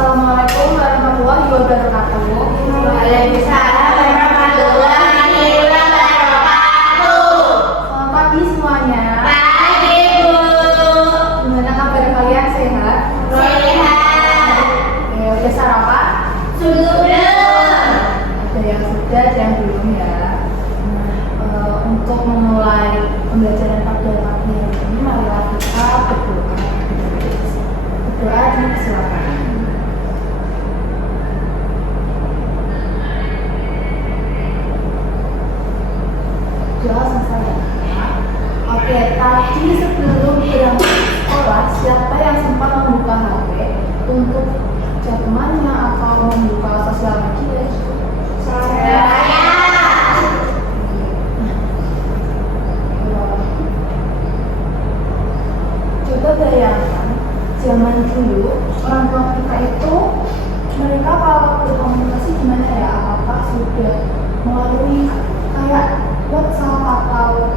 Assalamualaikum warahmatullahi wabarakatuh. Waalaikumsalam warahmatullahi wabarakatuh. Selamat pagi semuanya. Pagi, Bu. Gimana kabar kalian, sehat? Sehat. Oke, udah sarapan? Sudah. Ada yang sudah, ada yang belum ya. Untuk memulai pembelajaran pada pagi hari ini, marilah kita berdoa. Berdoa silakan. Doa selesai ya. Oke, tadi sebelum berangkat sekolah, siapa yang sempat membuka HP untuk chat temannya atau membuka sosial media? Saya. Coba bayangkan, zaman dulu orang tua kita itu mereka kalau berkomunikasi gimana ya? Apakah sudah melalui kayak WhatsApp atau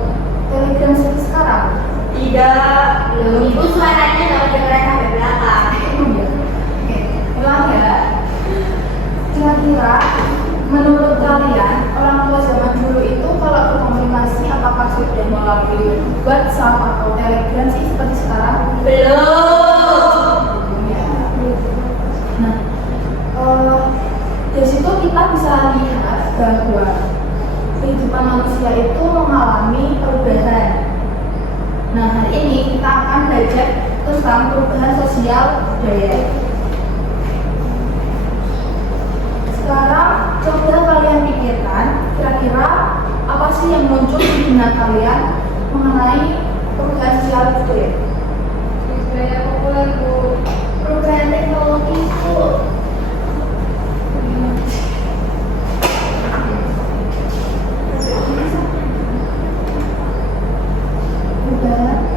Telegram seperti sekarang? Tidak. Belum. Ibu suaranya nggak kedengeran sampai belakang. Iya. Oke, ulang ya. Kira-kira menurut kalian orang tua zaman dulu itu kalau berkomunikasi apakah sudah melalui WhatsApp atau Telegram sih seperti sekarang? Belum. Ya. Nah, dari situ kita bisa lihat bahwa kehidupan manusia itu mengalami perubahan. Nah, hari ini kita akan belajar tentang perubahan sosial budaya. Sekarang coba kalian pikirkan kira-kira apa sih yang muncul di benak kalian mengenai perubahan sosial budaya? Budaya populer, Bu. Perubahan teknologi, Bu. Perubahan Teknologi.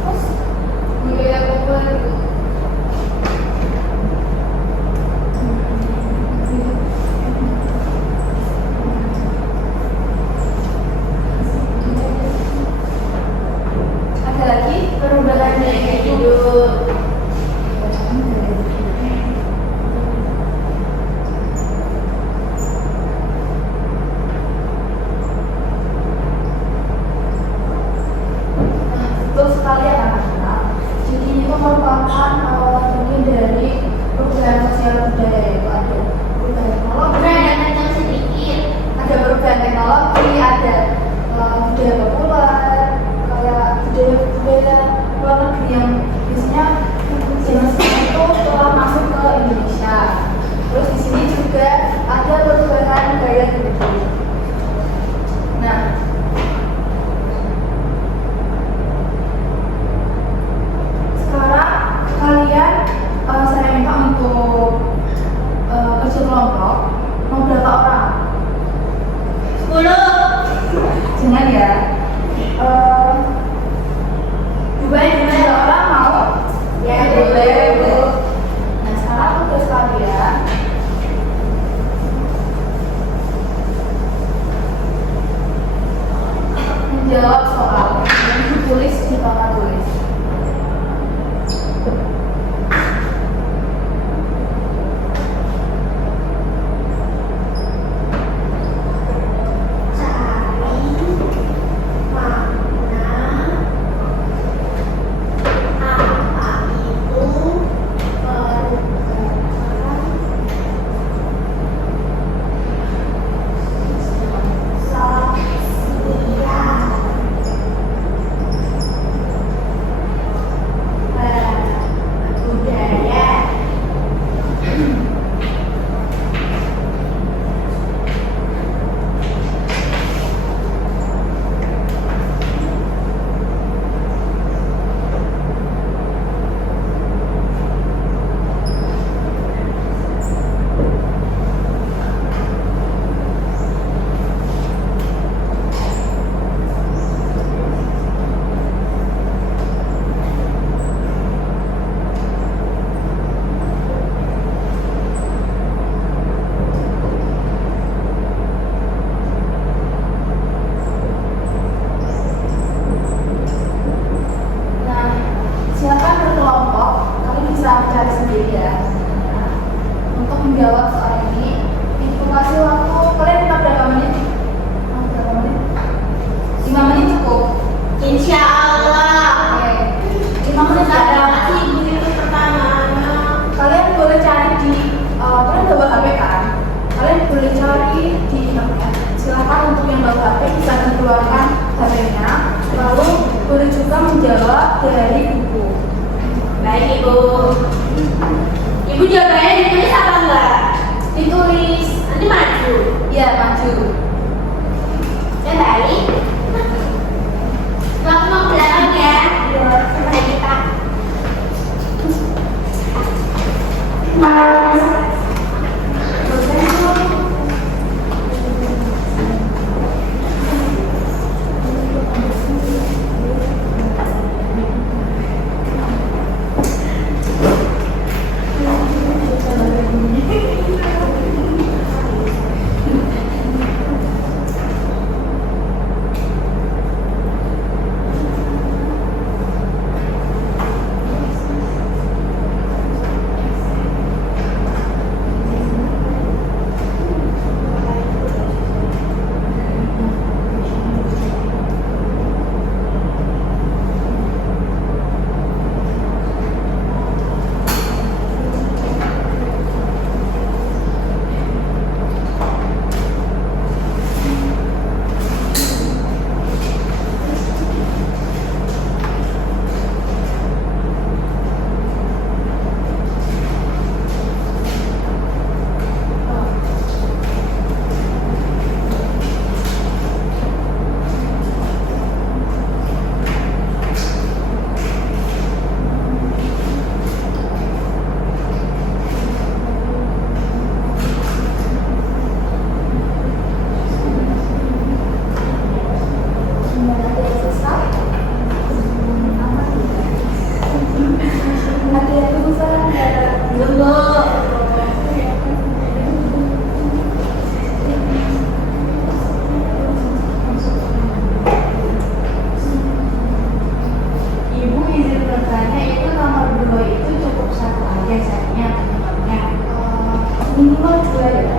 terus Budaya populer, Bu. Jawabannya ditulis apa enggak? Ditulis. Nanti maju. Ya, maju. Ya baik. Waktu mau ke belakang ya. Sama kita. Ibu izin bertanya itu nomor 2 itu cukup satu aja setnya penyebabnya. Minimal 2 ya.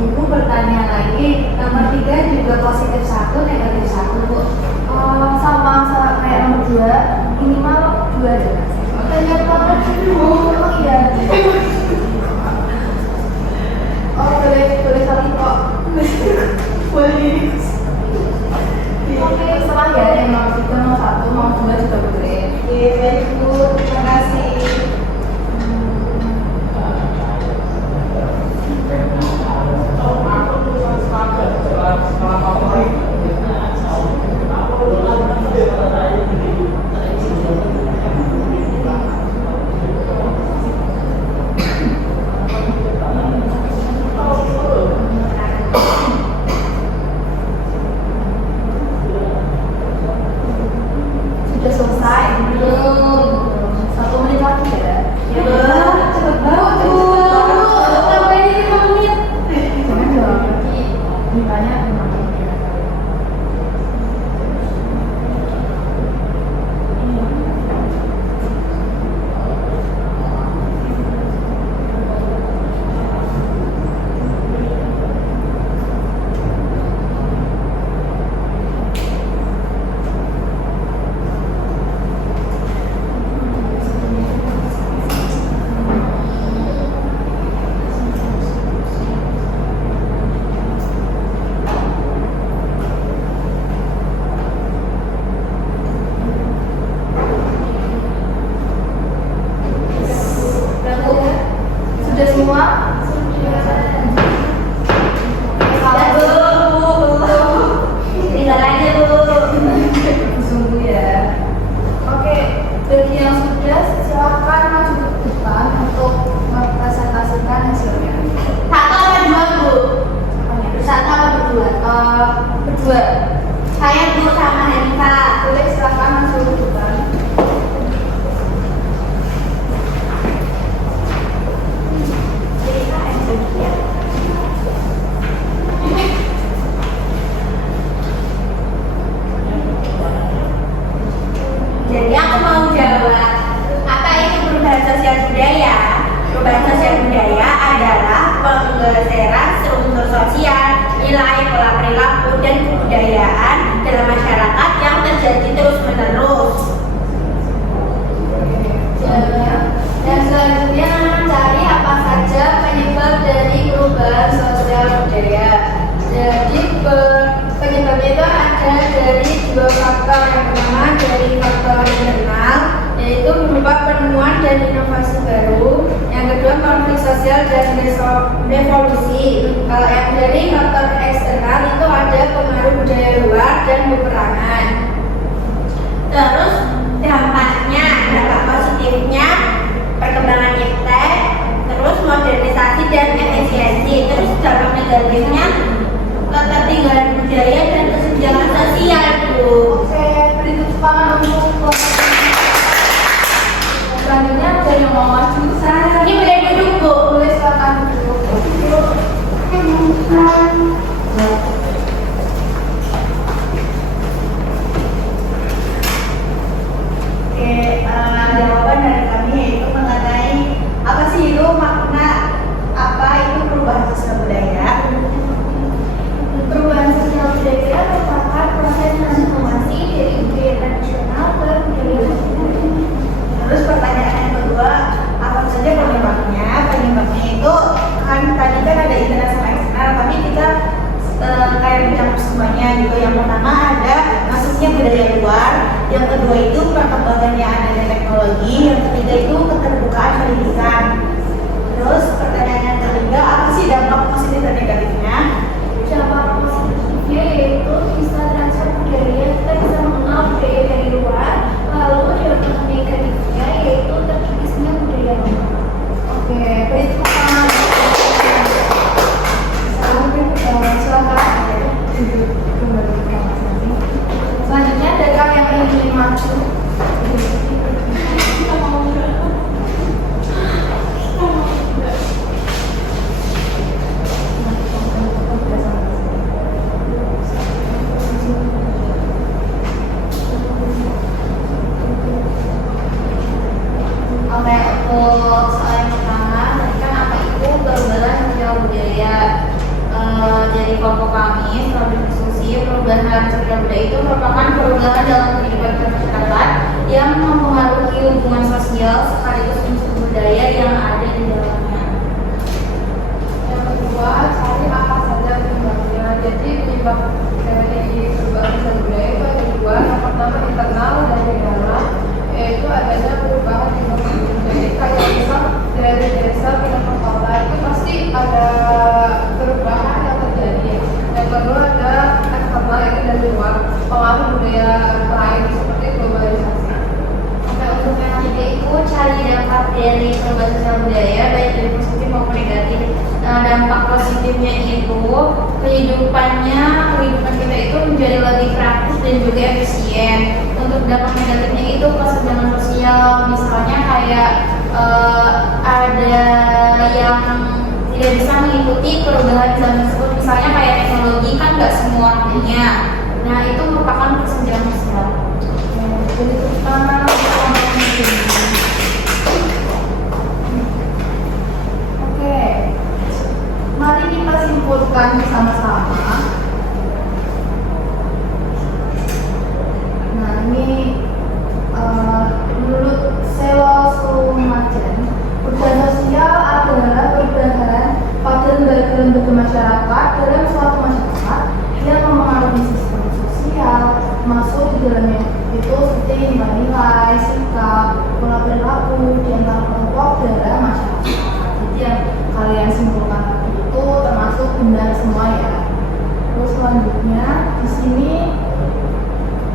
Ibu bertanya lagi, nomor 3 juga positif 1, negatif 1, Bu. Sama kayak nomor 2, minimal 2 deh. Banyak banget, Bu. Oh iya. Oh, boleh satu kok. Boleh. Oke, setelah ya, yang nomor 3, nomor 1, nomor 2 juga boleh. Oke, baik, Bu. Terima kasih. Sudah selesai? Belum. dan inovasi baru. Yang kedua, konflik sosial dan revolusi. Kalau yang dari faktor eksternal itu ada pengaruh budaya luar dan peperangan. Terus dampaknya, dampak positifnya perkembangan iptek, terus modernisasi dan efisiensi. Terus dampak negatifnya ketertinggalan budaya dan kesenjangan sosial Bu. Oke, beri tepuk tangan untuk selanjutnya ada yang mau maju. Ini boleh duduk Bu. Boleh silakan duduk. Oke, jawaban dari kami yaitu mengenai apa sih itu makna apa itu perubahan sosial budaya. Perubahan sosial budaya merupakan proses transformasi dari budaya tradisional ke budaya modern. Terus pertanyaan yang kedua, apa saja penyebabnya? Penyebabnya itu kan tadi kan ada internal sama eksternal, tapi kita kayak mencakup semuanya gitu. Yang pertama ada masuknya budaya luar, yang kedua itu perkembangannya adanya teknologi, yang ketiga itu keterbukaan pendidikan. Terus pertanyaan yang ketiga, apa sih dampak positif dan negatifnya? Dampak positifnya yaitu bisa transfer budaya, kita bisa mengenal budaya dari luar. Lalu dampak negatifnya yaitu terkikisnya budaya lama. Oke, beri tepuk tangan. Silakan duduk kembali ke kelas. Selanjutnya adakah yang ingin maju? Oke, untuk soal yang pertama, tadi kan apa itu perubahan sosial budaya? Dari kelompok kami setelah berdiskusi, perubahan sosial budaya itu merupakan perubahan dalam kehidupan masyarakat yang mempengaruhi hubungan sosial sekaligus unsur budaya yang ada di dalamnya. Yang kedua, cari apa saja penyebabnya. Jadi penyebab dari perubahan sosial budaya itu ada dua. Yang pertama internal dan di dalam, yaitu adanya perubahan di budaya. Jadi kayak misal dari desa pindah ke kota itu pasti ada perubahan yang terjadi. Yang kedua ada eksternal yaitu dari luar, pengaruh budaya lain seperti globalisasi. Oke, untuk yang ketiga itu cari dampak dari perubahan sosial budaya baik dari positif maupun negatif. Dampak positifnya itu kehidupan kita itu menjadi lebih praktis dan juga efisien. Untuk dampak negatifnya itu kesenjangan sosial, misalnya kayak ada yang tidak bisa mengikuti perubahan zaman tersebut, misalnya kayak teknologi kan nggak semua orang punya. Nah itu merupakan kesenjangan sosial. Jadi pertama oke, mari kita simpulkan bersama-sama. Nah ini menurut Sewell Sumajen, perubahan sosial adalah perubahan pada lembaga-lembaga masyarakat dalam suatu masyarakat yang mempengaruhi sistem sosial, masuk di dalamnya itu seperti nilai-nilai, sikap, pola perilaku di antara kelompok dalam masyarakat. Jadi yang kalian simpulkan tadi itu termasuk benar semua ya. Terus selanjutnya di sini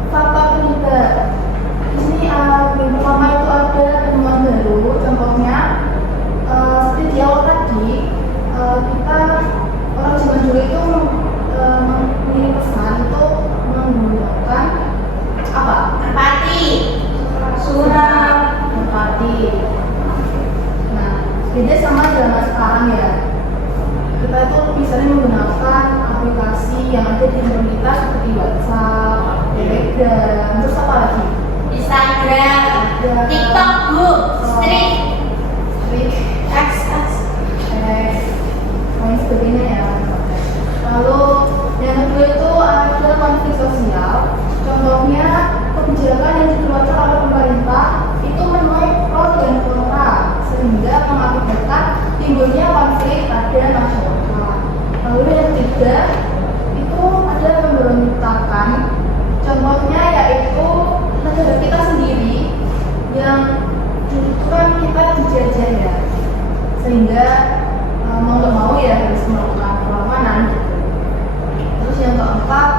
faktor penyebab. Di sini yang pertama itu ada temuan baru, contohnya seperti di awal tadi kita orang zaman dulu itu mengirim pesan itu menggunakan apa? Empati, Surat, empati. Nah, beda sama zaman sekarang ya. Kita itu lebih sering menggunakan aplikasi yang ada di handphone kita seperti WhatsApp, Telegram, terus apa lagi? Instagram, TikTok, Bu, Street, X, lain sebagainya ya. Lalu yang kedua itu ada konflik sosial. Contohnya kebijakan yang dikeluarkan oleh pemerintah itu menuai pro dan kontra sehingga mengakibatkan timbulnya konflik pada masyarakat. Lalu yang ketiga itu ada pemberontakan. Contohnya yaitu negara kita sendiri yang aja ya, sehingga mau nggak mau ya harus melakukan perlawanan gitu. Terus yang keempat,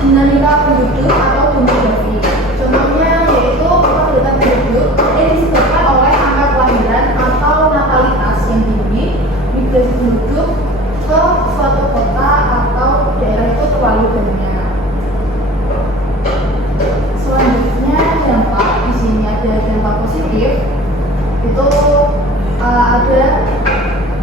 dinamika penduduk atau demografi. Contohnya yaitu kepadatan penduduk yang disebabkan oleh angka kelahiran atau natalitas yang tinggi, migrasi penduduk ke suatu kota atau daerah itu terlalu banyak. Selanjutnya dampak, di sini ada dampak positif, itu ada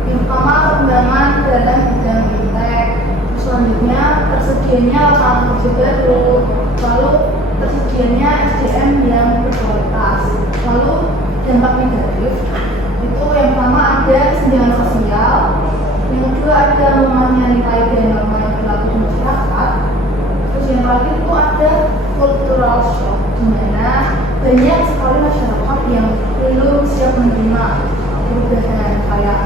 yang pertama perkembangan dalam bidang fintech, selanjutnya tersedianya lapangan kerja baru, lalu tersedianya SDM yang berkualitas. Lalu dampak negatif itu yang pertama ada kesenjangan sosial, yang kedua ada lemahnya nilai dan norma yang berlaku di masyarakat. Terus yang terakhir itu ada cultural shock, di mana banyak sekali masyarakat yang belum siap menerima perubahan, kayak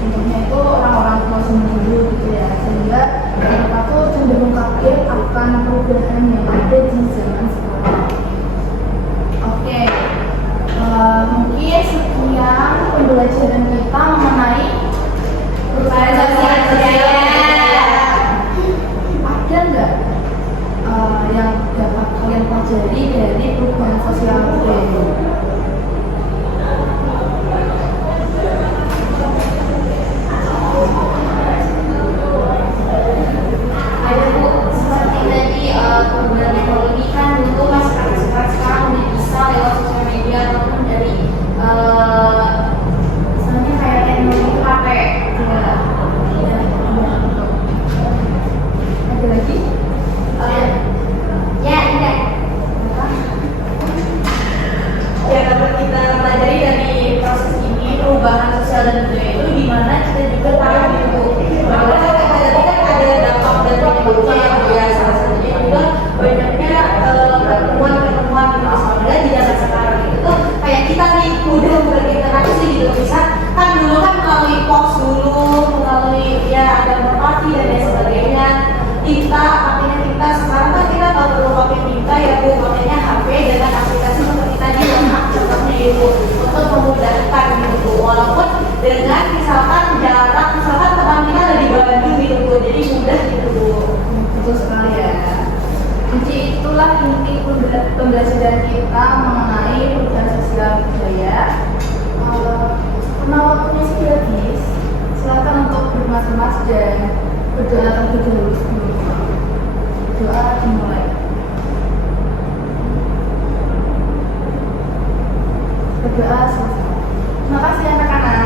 contohnya itu orang-orang tua dulu gitu ya, sehingga mereka tuh cenderung kaget akan perubahan yang ada di zaman sekarang. Oke, mungkin sekian pembelajaran kita mengenai perubahan sosial budaya. Ada nggak yang dapat kalian pelajari dari perubahan sosial budaya? Ada Bu, seperti tadi perubahan teknologi kan dulu masyarakat sekarang udah bisa lewat sosial media ataupun dari misalnya kayak teknologi HP. Ada lagi? Ya, tidak. Yang dapat kita pelajari dari proses ini, perubahan sosial dan budaya itu di mana kita juga tahu gitu bahwa tadi kan ada dampak dan penyebabnya yang budaya, salah satunya juga banyaknya pertemuan gitu, soalnya di zaman sekarang itu tuh kayak kita nih udah berinteraksi gitu, bisa kan dulu kan melalui pos dulu, melalui ya ada merpati dan lain sebagainya. Kita sekarang kan kita nggak perlu pakai tinta ya Bu, pakainya HP dengan aplikasi seperti tadi lemak contohnya itu untuk memudahkan gitu Bu, walaupun dengan misalkan jarak, misalkan teman kita ada di Bandung gitu Bu, jadi mudah gitu Bu. Betul sekali ya. Jadi itulah inti pembelajaran kita mengenai perubahan sosial budaya. Karena waktunya sudah habis, silakan untuk bermas-mas dan berdoa terlebih dahulu sebelum doa dimulai. Berdoa selesai. Terima kasih anak-anak.